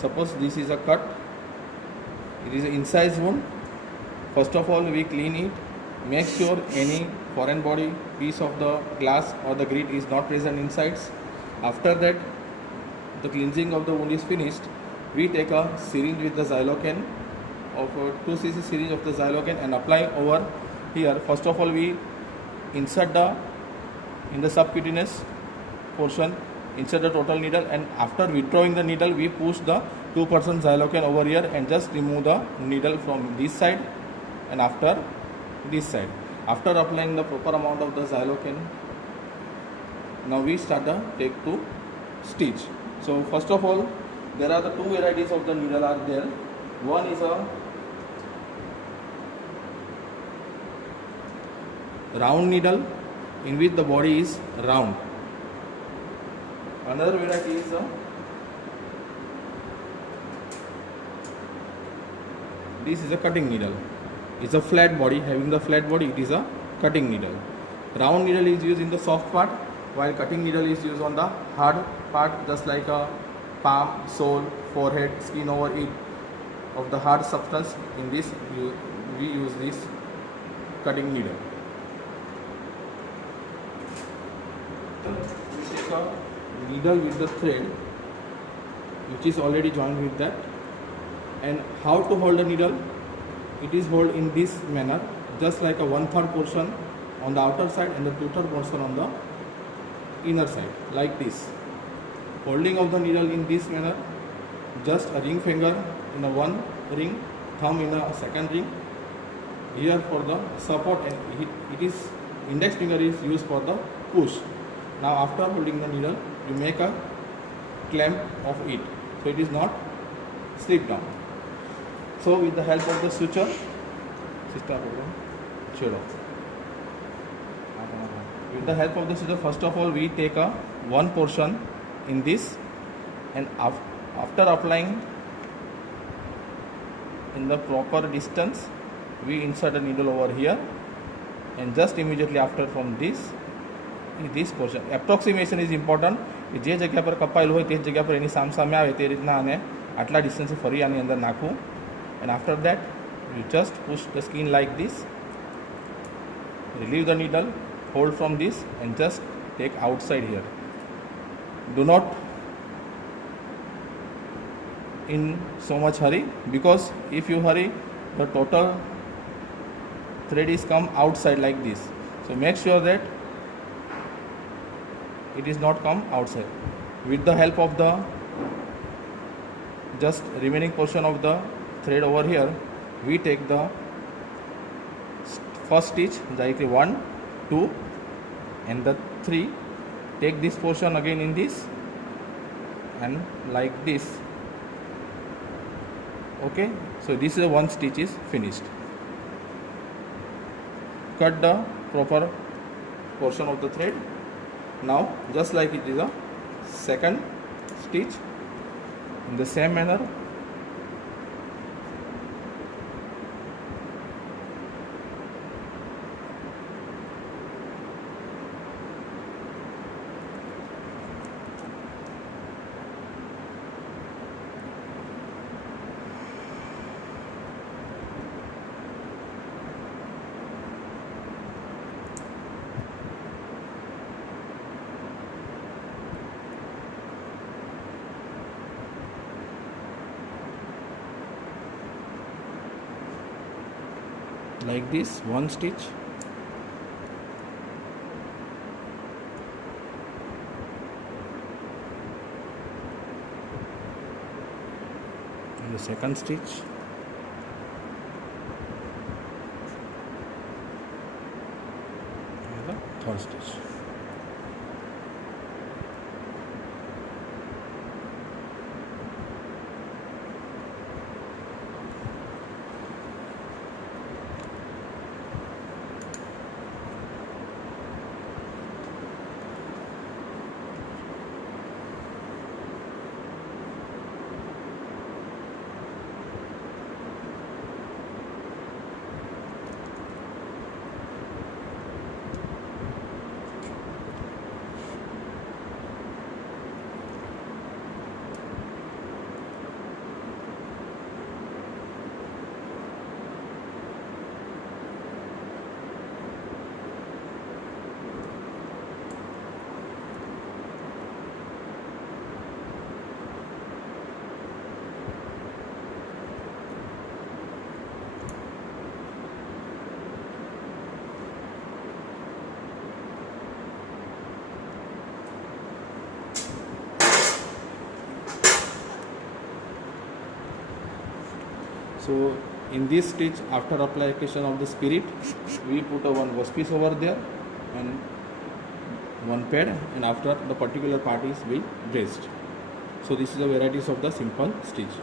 Suppose this is a cut, it is an incise wound. First of all, we clean it, make sure any foreign body, piece of the glass or the grit is not present inside. After that, the cleansing of the wound is finished. We take a syringe with the xylocaine of a 2 cc syringe of the xylocaine and apply over here. First of all, we insert in the subcutaneous portion, insert the total needle, and after withdrawing the needle, we push the 2% xylocaine over here and just remove the needle from this side and after this side. After applying the proper amount of the xylocaine, now we start the take to stitch. So first of all, there are the two varieties of the needle are there. One is a round needle in which the body is round. Another variety is this is a cutting needle. It's a flat body, having the flat body, it is a cutting needle. Round needle is used in the soft part, while cutting needle is used on the hard part, just like a palm, sole, forehead, skin over it of the hard substance. In this, we use this cutting needle. We take a needle with the thread, which is already joined with that. And how to hold the needle? It is held in this manner, just like a 1/3 portion on the outer side and the 2/3 portion on the inner side, like this. Holding of the needle in this manner, just a ring finger in a one ring, thumb in a second ring, here for the support, and it is index finger is used for the push. Now after holding the needle, you make a clamp of it, so it is not slip down. So with the help of the suture, with the help of the suture, first of all we take a one portion in this, and after applying in the proper distance, we insert a needle over here, and just immediately after from this portion, approximation is important. જે જગ્યા પર કપાયેલું હોય તે જગ્યા પર એની સામસામે આવે તે રીતના આને આટલા ડિસ્ટન્સે ફરી આની અંદર નાખવું. And after that, you just push the skin like this, relieve the needle, hold from this, and just take outside here. Do not in so much hurry, because if you hurry, the total thread is come outside like this. So make sure that it is not come outside. With the help of the just remaining portion of the thread over here, we take the first stitch, directly 1, 2 and the 3. Take this portion again in this and like this. Okay, so this is one stitch is finished. Cut the proper portion of the thread. Now just like it is a second stitch, in the same manner like this, one stitch, and the second stitch, and the third stitch. So in this stitch, after application of the spirit, we put a one workpiece over there and one pad, and after the particular part is be dressed. So this is the varieties of the simple stitch.